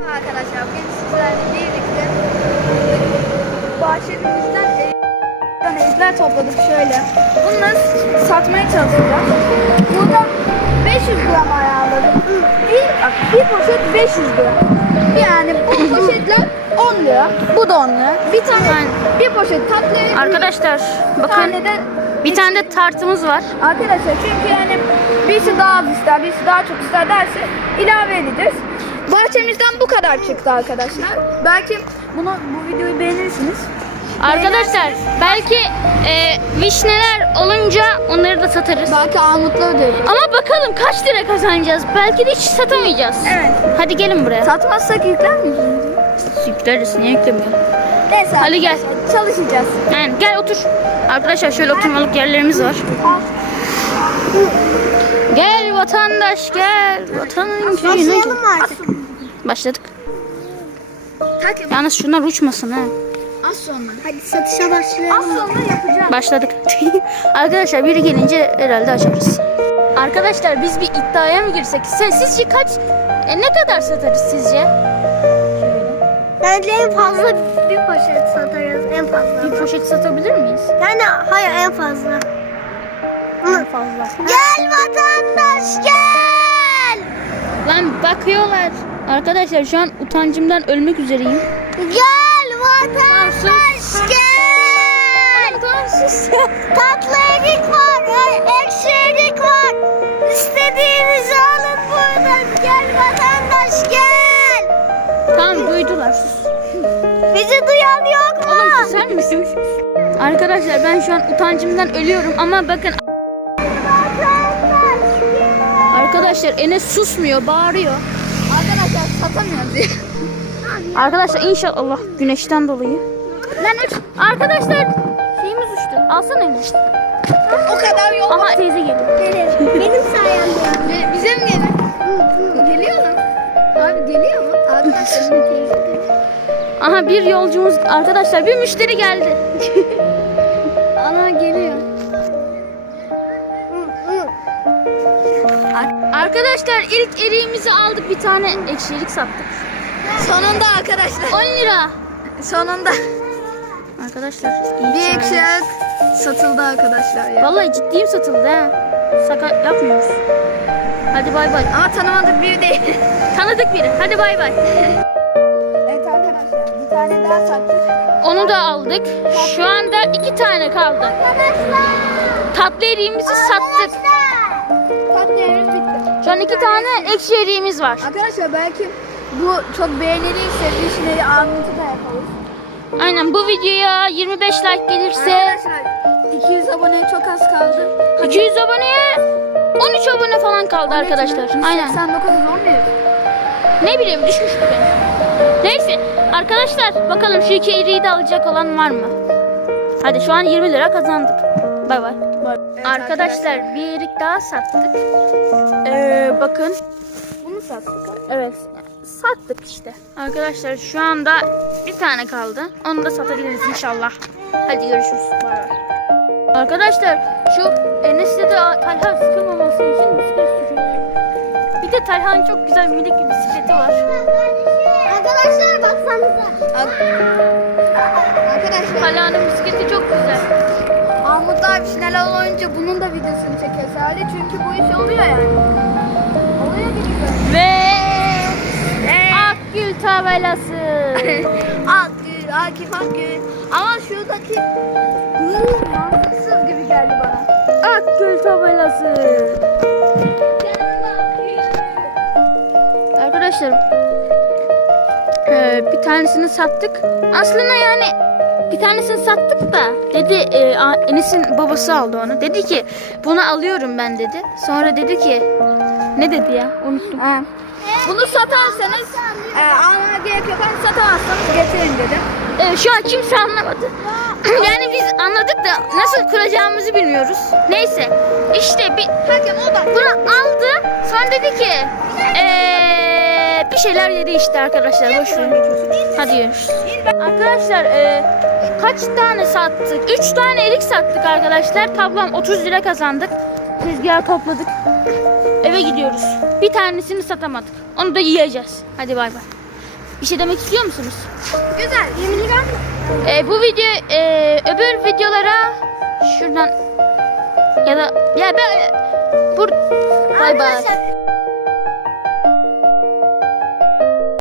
Arkadaşlar bugün sizlerle birlikte bahçemizden e, ezler topladık şöyle. Bunları satmaya çalışacağız. Burada 500 gram ayarladım. Bir, bir poşet 500 gram. Yani bu poşetler 10 lira. Bu da 10 lira. Bir tane bir poşet tatlı. Arkadaşlar bir bakın tane de bir tane de tartımız var. Arkadaşlar çünkü yani birisi daha az ister, birisi daha çok ister derse ilave edeceğiz. Bahçemizden bu kadar çıktı arkadaşlar. Belki bunu bu videoyu beğenirsiniz. Arkadaşlar belki e, vişneler olunca onları da satarız. Belki armutları da öyle. Ama bakalım kaç lira kazanacağız. Belki de hiç satamayacağız. Evet. Hadi gelin buraya. Satmazsak yükler miyiz? Yükleriz. Niye yüklemiyor? Neyse. Hadi gel. Çalışacağız. Yani gel otur. Arkadaşlar şöyle oturmalık yerlerimiz var. Gel vatandaş gel. Vatanın köyüne gel. artık. Başladık. Takip. Yalnız şunlar uçmasın ha. Az sonra. Hadi satışa başlayalım. Az sonra yapacağım. Başladık. Arkadaşlar biri gelince herhalde açarız. Arkadaşlar biz bir iddiaya mı girsek? Sen sizce kaç e, ne kadar satarız sizce? Bence en fazla bir poşet satarız en fazla. Bir poşet satabilir miyiz? Yani hayır en fazla. En fazla. Gel vatandaş gel. Lan bakıyorlar. Arkadaşlar şu an utancımdan ölmek üzereyim. Gel vatandaş gel. Tatlı erik var, ekşi erik var. İstediğinizi alın buradan. Gel vatandaş gel. tamam duydular sus. Bizi duyan yok mu? Oğlum susar mısın? Arkadaşlar ben şu an utancımdan ölüyorum ama bakın arkadaşlar Enes susmuyor bağırıyor. Arkadaşlar satamıyoruz diye. Arkadaşlar inşallah Allah güneşten dolayı. Lan. Arkadaşlar şeyimiz uçtu. Alsana Enes. o kadar yol var. Aha teyze geliyor. Benim, benim sayemde. Bize mi geliyor? Geliyor mu? Abi geliyor mu? Arkadaşlar. Aha bir yolcumuz arkadaşlar bir müşteri geldi. Ana geliyor. Arkadaşlar ilk eriğimizi aldık bir tane ekşilik sattık. Sonunda arkadaşlar. 10 lira. Sonunda. Arkadaşlar Bir ekşiyak satıldı arkadaşlar ya. Vallahi ciddiyim satıldı ha. Sakat yapmıyoruz. Hadi bay bay. Ama tanımadık bir değil. Tanıdık biri. Hadi bay bay. evet arkadaşlar bir tane daha sattık. Onu da aldık. Şu anda iki tane kaldı. Tatlı eriğimizi sattık. Tatlı yerimiz bitti. Şu an iki tane ekşi eriğimiz var. Arkadaşlar belki bu çok beğenilirse vişneli armutu da yaparız. Aynen bu videoya 25 like gelirse Arkadaşlar 200 aboneye çok az kaldı. 200 aboneye 13 abone falan kaldı arkadaşlar. Aynen. 89 olmuyor. Ne bileyim düşmüştü benim. Neyse arkadaşlar bakalım şu iki eriği de alacak olan var mı? Hadi şu an 20 lira kazandık. Bay bay. Evet arkadaşlar bir erik daha sattık. Ee, bakın. Bunu sattık. Evet sattık işte. Arkadaşlar şu anda bir tane kaldı. Onu da satabiliriz inşallah. Hadi görüşürüz. Bay bay. Arkadaşlar şu Enes'le de Talha sıkılmaması için bisiklet sürüyor. Bir de Talha'nın çok güzel minik bir bisikleti var. Arkadaşlar baksanıza. Arkadaşlar Talha'nın. Mahmutlar vişneler olunca bunun da videosunu çekeriz hali. Çünkü bu iş oluyor yani. Oluyor bir güzel. Ve Akgül tabelası. Akgül, Akif Akgül. Ama şuradaki mantıksız gibi geldi bana. Akgül tabelası. Arkadaşlar eee, bir tanesini sattık. Aslında yani bir tanesini sattık da dedi a- Enes'in babası aldı onu. Dedi ki bunu alıyorum ben dedi. Sonra dedi ki ne dedi ya unuttum. He. Bunu satarsanız e, almaya gerek yok. Hani satamazsanız getirin dedim. Evet, şu an kimse anlamadı. yani biz anladık da nasıl kuracağımızı bilmiyoruz. Neyse işte bir Hakem o da. bunu aldı. Sonra dedi ki eee, bir şeyler yedi işte arkadaşlar. Boş verin. Hadi görüşürüz. Arkadaşlar eee, kaç tane sattık? 3 tane erik sattık arkadaşlar. Tablam 30 lira kazandık. Tezgahı topladık. Eve gidiyoruz. Bir tanesini satamadık. Onu da yiyeceğiz. Hadi bay bay. Bir şey demek istiyor musunuz? Güzel. 20 lira mı? Ee, bu video e, öbür videolara şuradan ya da ya ben bur bay bay.